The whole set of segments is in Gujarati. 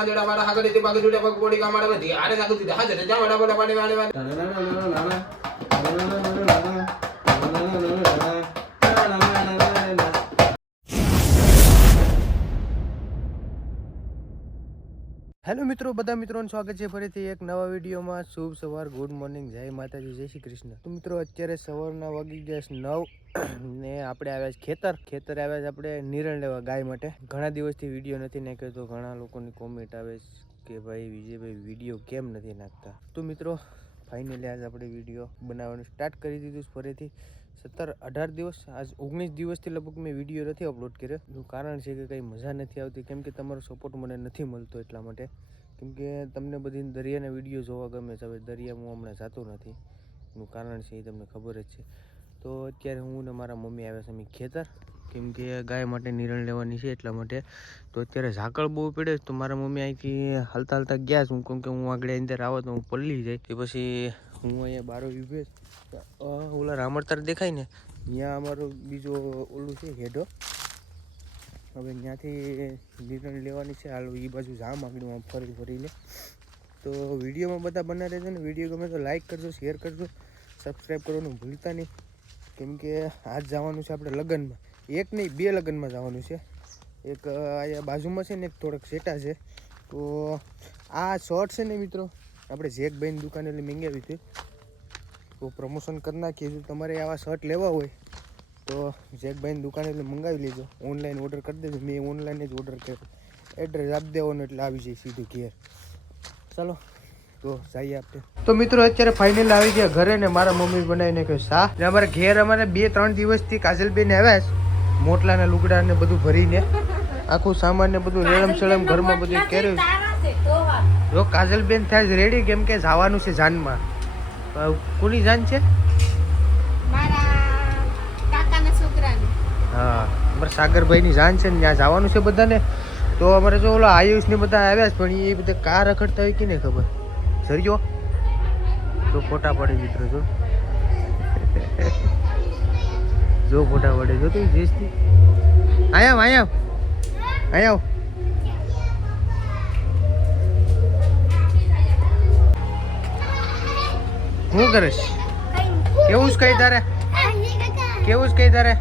વાજડા વાળા હાગડી તે બાગડી પગ બોડી કામાડા બધી. આરે સાગુ દીધા. હાજર, જા વાડા બોલા પાણી હેલો મિત્રો, બધા મિત્રોનું સ્વાગત છે ફરીથી એક નવા વિડીયોમાં. શુભ સવાર, ગુડ મોર્નિંગ, જય માતાજી, જય શ્રી કૃષ્ણ. તો મિત્રો, અત્યારે સવારના વાગી ગયા છે નવ ને આપણે આવ્યા છે ખેતર. ખેતર આવ્યા છે આપણે નિરણ લેવા ગાય માટે. ઘણા દિવસથી વીડિયો નથી નાખ્યો, તો ઘણા લોકોની કોમેન્ટ આવે છે કે ભાઈ, વિજયભાઈ, વીડિયો કેમ નથી નાખતા? તો મિત્રો ફાઇનલી આજે આપણે વીડિયો બનાવવાનું સ્ટાર્ટ કરી દીધું ફરીથી. સત્તર અઢાર દિવસ, આજ ઓગણીસ દિવસથી લગભગ મેં વીડિયો નથી અપલોડ કર્યો. એનું કારણ છે કે કંઈ મજા નથી આવતી. કેમ કે તમારો સપોર્ટ મને નથી મળતો એટલા માટે. કેમ કે તમને બધી દરિયાના વીડિયો જોવા ગમે છે. હવે દરિયા હું હમણાં જતો નથી. એનું કારણ છે એ તમને ખબર જ છે. તો અત્યારે હું ને મારા મમ્મી આવ્યા છે. અમે ખેતર. કેમ કે ગાય માટે નિરણ લેવાની છે એટલા માટે. તો અત્યારે ઝાકળ બહુ પડે તો મારા મમ્મી અહીંથી હાલતા હાલતા ગયા છે. કેમ કે હું આગળ અંદર આવો તો હું પલ્લી જાય કે પછી હું અહીંયા બારો. અ, ઓલા રામણતર દેખાય ને ત્યાં અમારો બીજો ઓલું છે હેડો. હવે ત્યાંથી નિરણ લેવાની છે હાલ એ બાજુ જામ આગળ આમ ફરી ફરીને. તો વિડીયોમાં બધા બના રહેજો ને વીડિયો ગમે તો લાઈક કરજો શેર કરજો સબસ્ક્રાઈબ કરવાનું ભૂલતા નહીં. કેમ કે આજ જવાનું છે આપણે લગ્નમાં. એક નહીં, બે લગ્નમાં જવાનું છે. એક અહીંયા બાજુમાં છે ને એક થોડોક સેટા છે. તો આ શર્ટ છે ને મિત્રો, આપણે જેકભાઈની દુકાને એટલે મંગાવી હતી. તો પ્રમોશન કરી નાખીએ. જો તમારે આવા શર્ટ લેવા હોય, તો જેકભાઈની દુકાને એટલે મંગાવી લેજો. ઓનલાઈન ઓર્ડર કરી દેજો. મેં ઓનલાઈન જ ઓર્ડર કર્યો. એડ્રેસ આપી દેવાનું એટલે આવી જાય સીધું ઘેર. ચાલો, તો જઈએ આપણે. તો મિત્રો, અત્યારે ફાઇનલ આવી ગયા ઘરે ને મારા મમ્મી બનાવીને કહ્યું સા ને અમારા ઘેર અમારે બે ત્રણ દિવસથી કાજલબેન આવ્યા છે. મોટલાના લુગડા ને બધું ભરીને આખું સામાન ને બધું રેડમ સેડમ ઘરમાં બધું કર્યું જો કાજલબેન થાય જ રેડી કેમ કે જવાનું છે જાનમાં. કોની જાન છે? હા અમારા સાગરભાઈની જાન છે ને ત્યાં જવાનું છે બધાને. તો અમારે જો ઓલા આયુષ ને બધા આવ્યા છે પણ એ બધા કાર રખડતા હોય કે નહીં ખબર? સરિયો તો ફોટા પડે મિત્રો જો. જો ફોટા પડે જો તું જેસથી આયા આયા આયા શું કરીશ? કેવું જ કઈ તારે? કેવું જ કઈ તારે?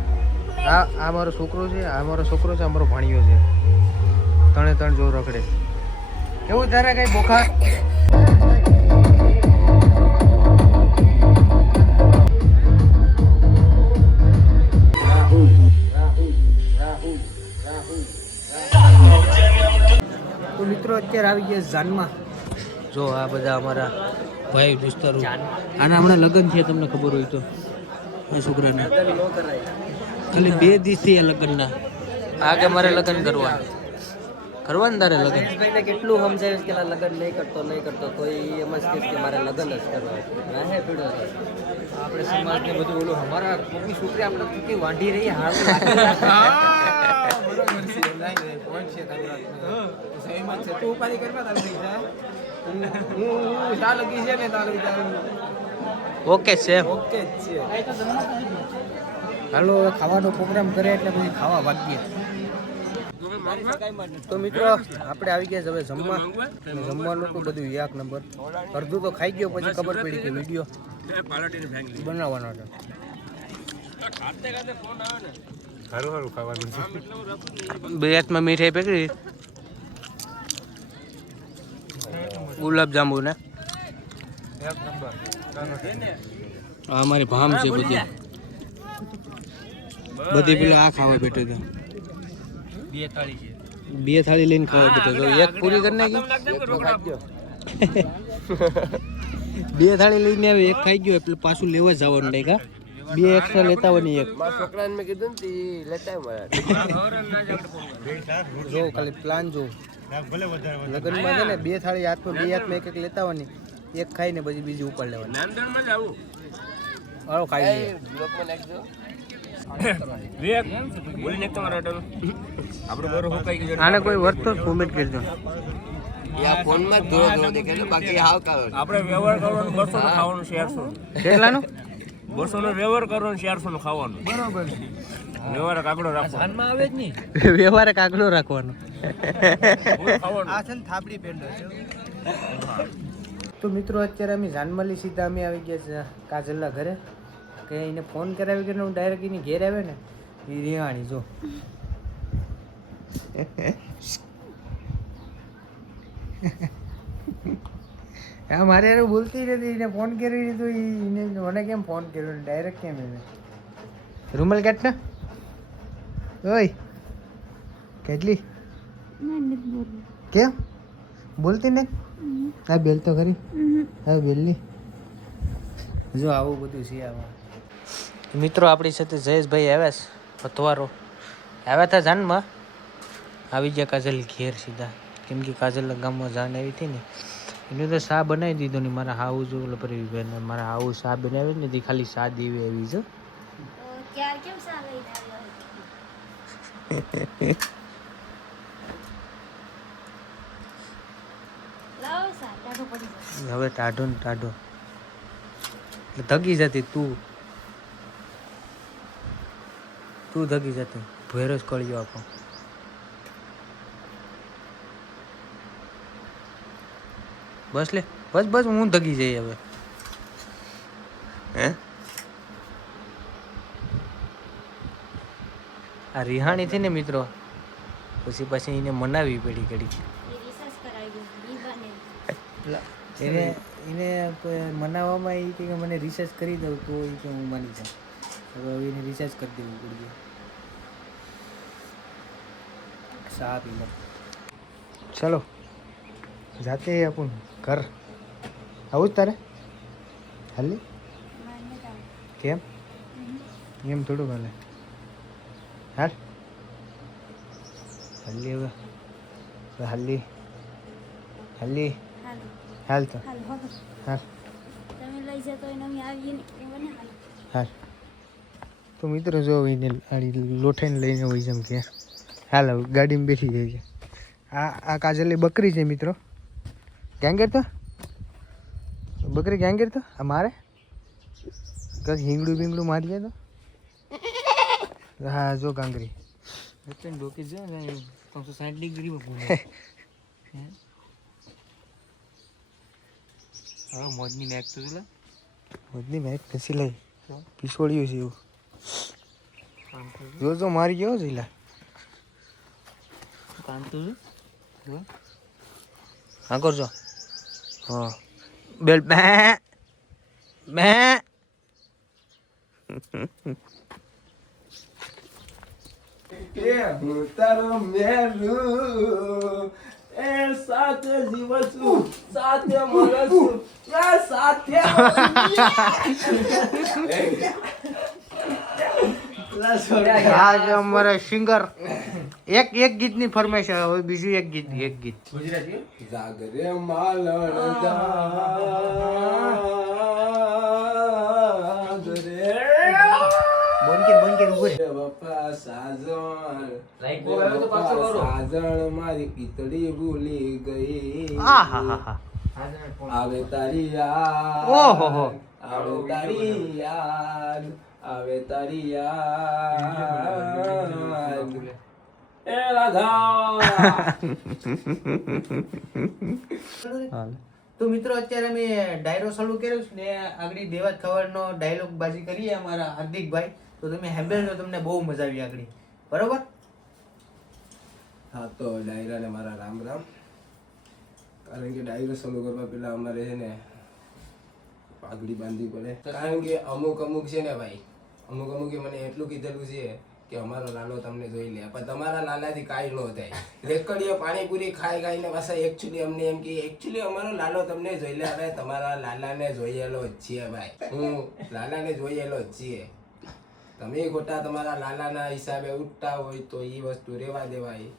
આ આ મારો છોકરો છે, આ મારો છોકરો છે, આ મારો ભાણિયો છે. ત્રણે ત્રણ જો રખડે. કેવું તારે કઈ બોખા મિત્રો અત્યારે આવી ગયા જાનમાં. જો આ બધા અમારા ભાઈ દોસ્તારો. આના હમણાં લગ્ન છે તમને ખબર હોય તો. આ છોકરાના. ખાલી બે દિવસ આ લગ્નના. આગે મારે લગ્ન કરવા. કરવા ને તારે લગ્ન. કેટલું સમજાવીશ કે લગ્ન નહીં કરતો નહીં કરતો તો એ એમ જ કહીશ કે મારે લગ્ન જ કરવા. હે પીડો આપણે સમાજ ને બધું ઓલું અમારા મમ્મી છોકરી આપણે તો કે વાંઢી રહી હાલ બરોબર છે દે છે. તું ઉપાધિ કરવા તારે હું હું શા લગી છે ને તારે ઓકે છે. ઓકે જ છે. હાલો ખાવાનો પ્રોગ્રામ કરે એટલે પછી ખાવા વાગીએ. તો મિત્રો આપણે આવી ગયા છે હવે જમવા. જમવાનું તો બધું એક નંબર. અડધું તો ખાઈ ગયો પછી ખબર પડી કે વીડિયો બનાવવાનો હતો બે હાથમાં મીઠાઈ પકડી. ગુલાબ જાંબુ ને? આ અમારી ભામ છે બધી. બધી પેલા આ ખાવા બેઠો હતો. બે થાળી લઈને ખાવા બેઠો હતો. એક પૂરી કરી નાખી. બે થાળી લઈને આવે એક ખાઈ ગયો એટલે પાછું લેવા જવાનું નહીં કા? બે એક્સ્ટ્રા લેતા હોય એક. મારા છોકરાને મેં કીધું ને તે લેતા જો ખાલી પ્લાન જો. લગ્નમાં છે ને બે થાળી હાથમાં બે હાથમાં એક એક લેતા આવવાની એક ખાઈને પછી બીજી ઉપર લેવાની. હાલો ખાઈ લઈએ આને કોઈ વર્તો કોમેન્ટ કરજો. આપણે વ્યવહાર કરવાનો બસો ખાવાનું ચારસો કેટલાનું? બસો નો વ્યવહાર કરવાનો ચારસો નું ખાવાનું. બરોબર. વ્યવહાર કાગડો રાખવાનો. વ્યવહાર કાગડો રાખવાનો. તો મિત્રો, અત્યારે અમે જાનમલી સીધા અમે આવી ગયા છે કાજલના ઘરે. કે એને ફોન કરાવી કે હું ડાયરેક્ટ એની ઘેર આવે ને, એ રિહાણી જો. હા, મારે યાર બોલતી નથી, એને ફોન કરી દીધો એને મને કેમ ફોન કર્યો ડાયરેક્ટ કેમ એને? રૂમલ કેટ ને. ઓય, કેટલી? કેમ? બોલતી ને હા બેલ તો ખરી. હા બેલની. જો આવું બધું છે આમાં. મિત્રો આપણી સાથે જયેશભાઈ આવ્યા છે પથવારો. આવ્યા હતા જાનમાં? આવી ગયા કાજલ ઘેર સીધા. કેમ કે કાજલના ગામમાં જાન આવી હતી ને એને તો શા બનાવી દીધો ને મારા હાઉ જો ઓલો પર બેન મારા હાઉ શા બનાવી ને તે ખાલી શા દેવી આવી છે ક્યાર કેમ શા લઈને આવ્યો લાવો સા ટાઢો પડી જશે હવે ટાઢો ને ટાઢો. એટલે ધગી જતી તું. તું ધગી જતી. ભેરો જ કળ્યો આપો. બસ લે. બસ બસ, હું ધગી જઈ હવે. હે? આ રિહાણી થી ને મિત્રો, પછી પછી એને મનાવી પડી ઘડી એ રિસર્ચ કરાવી દીધી ઈ બને એને એને મનાવવામાં એ કે મને રિસર્ચ કરી દઉં તો એ કે હું માની જાઉં. હવે હવે એને રિસર્ચ કરી દેવું પડ્યું સા પી લો. ચલો જાતે આપણ ઘર. આવું જ તારે? હાલી? કેમ? એમ થોડું ભલે હાલ. હાલી હવે. હવે હાલી. હાલી તો હાલો તમે લઈ જતો એને અમે આવીએ ને હાલો તો મિત્રો જો એને આડી લોઠાઈને લઈને હોય જેમ કે. હાલ હવે ગાડીમાં બેસી જાય છે. આ આ કાજલની બકરી છે મિત્રો. ગેંગેર તો? બકરી ગેંગેર તો? આ મારે? કંઈક હિંગડું બિંગડું મારીએ તો? હા જો કાંગરી ડોકી જો ત્રણસો સાઠ ડિગ્રીમાં ઘૂમે હા મોજની મેક તો લે મોજની મેક પછી લઈ? પીસોડ્યું છે એવું. જોજો જો મારી ગયો જઈલા કાંતું જો. હા કરજો. હા. બેલ બે બે. હું તારો મેલું એ સાથે જીવશું સાથે સિંગર. એક એક ગીતની ફરમાઈશ હવે બીજું એક ગીત એક ગીત. જાગરે માલણ જાગરે. સાજણ મારી પિતળી ભૂલી ગઈ. આવે તારી યાદ આવે તારી યાદ આવે તારી યાદ. એ રાધા. તો મિત્રો અત્યારે અમે ડાયરો ચાલુ કર્યો છે ને આગળ દેવાત ખબરનો ડાયલોગ બાજી કરીએ અમારા હાર્દિકભાઈ. તો તમે હેમ્બેલ તમને બહુ મજા આવી આગળ. બરોબર? હા, તો ડાયરાને મારા રામ રામ. કારણ કે ડાયરો શરૂ કરવા પેલા અમારે છે ને પાઘડી બાંધવી પડે. કારણ કે અમુક અમુક છે ને ભાઈ, અમુક અમુક મને એટલું કીધેલું છે કે અમારો લાલો તમને જોઈ લે. પણ તમારા લાલાથી કાંઈ ન થાય. રેકડીઓ પાણીપુરી ખાઈ ખાઈને પાછા એકચ્યુઅલી અમને એમ કે એકચ્યુઅલી અમારો લાલો તમને જોઈ લે. હવે તમારા લાલાને જોયેલો જ છીએ ભાઈ. હું લાલાને જોયેલો જ છીએ. તમે ખોટા તમારા લાલાના હિસાબે ઉઠતા હોય તો એ વસ્તુ રેવા દેવાય.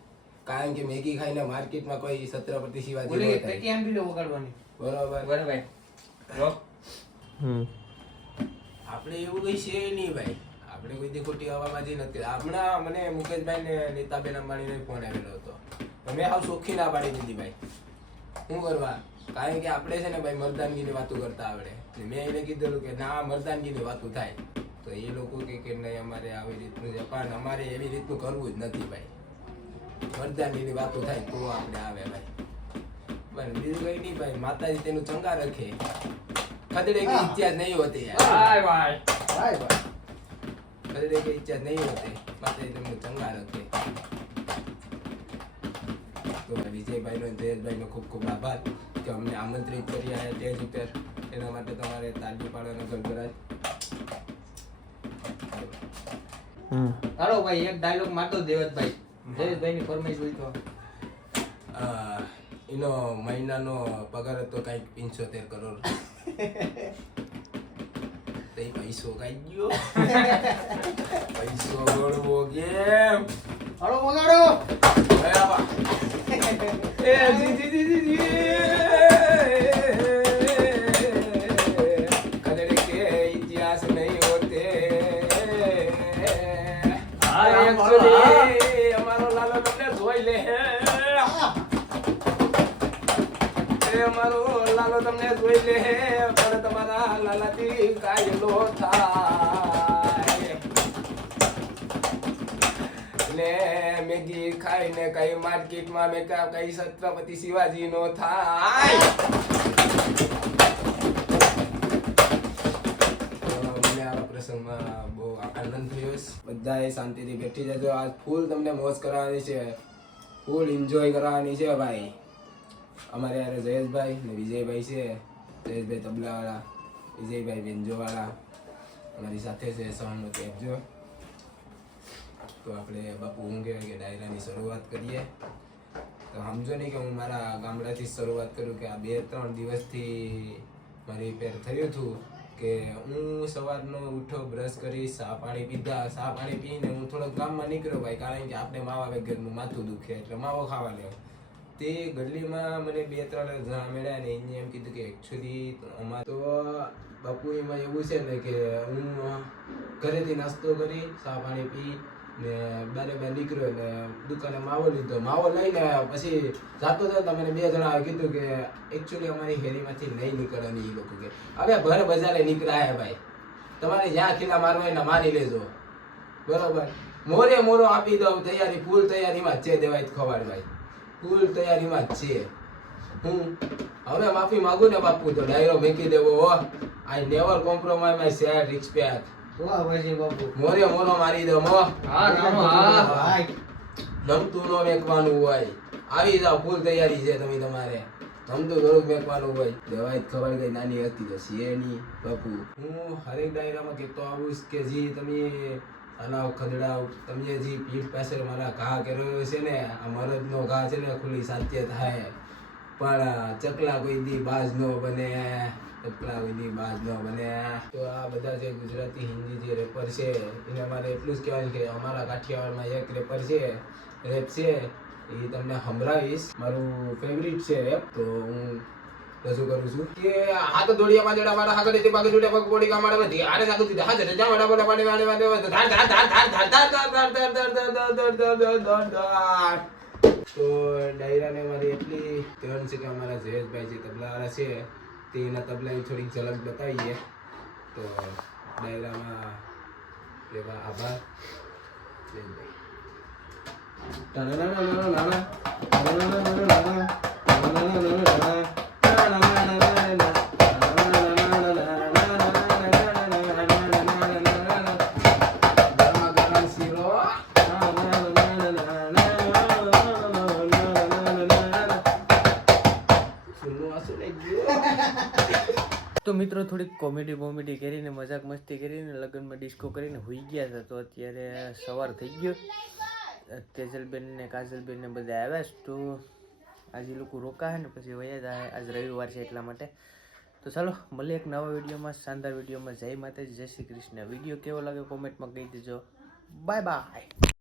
કારણ કે મેગી ખાઈને માર્કેટમાં કોઈ છત્રપતિ શિવાજી કેમ થાય. વગાડવાની. બરોબર. બરાબર. હમ. આપણે એવું કઈ છે નહીં ભાઈ. આપણે કોઈ દી ખોટી હવાબાજી નથી. હમણાં મને મુકેશભાઈ ને નીતાબેન અંબાણીને ફોન આવેલો હતો. તમે આવ સોખી ના પાડી દીધી ભાઈ. શું કરવા? કારણ કે આપણે છે ને ભાઈ મરદાનગીની વાતો કરતા આવડે. મેં એને કીધેલું કે ના મરદાનગીની વાતો થાય. તો એ લોકો કે કે નહીં અમારે આવી રીતનું છે. પણ અમારે એવી રીતનું કરવું જ નથી ભાઈ. વરદાનની વાતો થાય તો આપણે આવે ભાઈ. પણ બીજું કઈ ભાઈ માતાજી તેનું ચંગા રખે. કદડે કે ઈચ્છા નહીં હોતી યાર. ભાઈ. ભાઈ ભાઈ. કદડે કે ઈચ્છા નહીં હોતી. માતાજી તેમનું ચંગા રખે. તો વિજયભાઈ નો વિજયભાઈનો જયેશભાઈનો ખૂબ ખૂબ આભાર કે અમને આમંત્રિત કરી આવ્યા તેજ ઉપર. એના માટે તમારે તાલજી પાડવાનો ગરગરાજ હાલો ભાઈ એક ડાયલોગ મારતો દેવતભાઈ. જયેશભાઈ ની ફરમાઈશ હોય તો. એનો મહિનાનો પગાર હતો કંઈક પંચોતેર કરોડ. તે પૈસો કઈ ગયો પૈસો ગળવો કેમ એ આવા. એ જી જી જી જી. એ અમારો લાલો તમને જોઈ થાય. પ્રસંગમાં બહુ આનંદ થયો છે. બધાએ શાંતિથી બેઠી જજો. આજ ફૂલ તમને મોજ કરવાની છે. ફૂલ એન્જોય કરવાની છે ભાઈ. અમારે યારે જયેશભાઈ ને વિજયભાઈ છે. જયેશભાઈ તબલાવાળા, વિજયભાઈ વેન્જોવાળા અમારી સાથે છે સહમતી આપજો તો આપણે બાપુ હું કહેવાય કે ડાયરાની શરૂઆત કરીએ. તો સમજો નહીં કે હું મારા ગામડાથી શરૂઆત કરું કે આ બે ત્રણ દિવસથી મારી પેર થયું હતું કે હું સવારનો ઉઠો બ્રશ કરી સા પાણી પીધા સા પાણી પીને હું થોડોક ગામમાં નીકળ્યો ભાઈ. કારણ કે આપણે માવા વગરનું માથું દુખે, એટલે માવો ખાવા લેવો તે ગલીમાં મને બે ત્રણ જણા મળ્યા ને એને એમ કીધું કે એકચ્યુઅલી અમારે તો બાપુ એમાં એવું છે ને કે હું ઘરેથી નાસ્તો કરી, ચા પાણી પી ને બારે બાર નીકળ્યો એટલે દુકાને માવો લીધો. માવો લઈને પછી જાતો જતા મને બે જણા કીધું કે એકચ્યુઅલી અમારી હેરીમાંથી નહીં નીકળવાની એ લોકો કે. હવે ભર બજારે નીકળાય ભાઈ. તમારે જ્યાં ખીલા મારવા હોય ને મારી લેજો. બરોબર? મોરે મોરો આપી દઉં. તૈયારી, ફૂલ તૈયારીમાં જે દેવાય ખવાડ ભાઈ. ફૂલ તૈયારીમાં જ છે હું હવે માફી માંગુ ને બાપુ તો ડાયરો મેકી દેવો હો. I never compromise my said respect વાહ ભાઈજી બાપુ. મોરે મોનો મારી દો મો હા રામો હા. ભાઈ. નમતું નો મેકવાનું હોય. આવી જાવ ફૂલ તૈયારી છે તમે તમારે. ધમતું થોડુંક મેકવાનું હોય. દેવાય જ ખબર કઈ નાની હતી તો નહીં બાપુ. હું હરેક ડાયરામાં કહેતો આવું કે જી તમે હલાવ ખદડાવ તમે જે પીઠ પાસે મારા ઘા કર્યો છે ને, આ મરદનો ઘા છે ને, ખુલ્લી સાત્ય થાય. પણ ચકલા કોઈ દી બાજ નો બને, ચકલા કોઈ દી બાજ નો બને. તો આ બધા જે ગુજરાતી હિન્દી જે રેપર છે, એને મારે એટલું જ કહેવાનું કે અમારા કાઠિયાવાડમાં એક રેપર છે રેપ છે, એ તમને સંભળાવીશ. મારું ફેવરિટ છે રેપ તો હું રજૂ કરું છું કે હાથ દોડિયા માં મારા હાથ તે પાકે જોડે પગ બોડી કામાડે બધી આરે સાકુ દીધા જડે જા વડા વડા પાણી વાડે વાડે ધાર ધાર ધાર ધાર ધાર ધાર ધાર ધાર ધાર ધાર ધાર ધાર ધાર ધાર ધાર ધાર તો ડાયરાને મારી એટલી ધ્યાન છે કે અમારા જયેશભાઈ જે તબલાવાળા છે તેના તબલાની થોડીક ઝલક બતાવીએ તો ડાયરામાં એવા આભાર જયેશભાઈ ના ના ના ના ના ના ના ના ના ના ના ગયો તો મિત્રો થોડીક કોમેડી બોમેડી કરીને, મજાક મસ્તી કરીને, લગ્નમાં ડિસ્કો કરીને હોઈ ગયા હતા. તો અત્યારે સવાર થઈ ગયો. તેજલબેન ને કાજલબેન ને બધા આવ્યા તો આજે લોકો રોકાય ને પછી વયા જાય. આજ રવિવાર છે એટલા માટે. તો ચાલો, મળીએ એક નવા વિડીયોમાં, શાનદાર વિડીયોમાં. જય માતાજી, જય શ્રી કૃષ્ણ. વીડિયો કેવો લાગે કોમેન્ટમાં કહી દેજો. Bye bye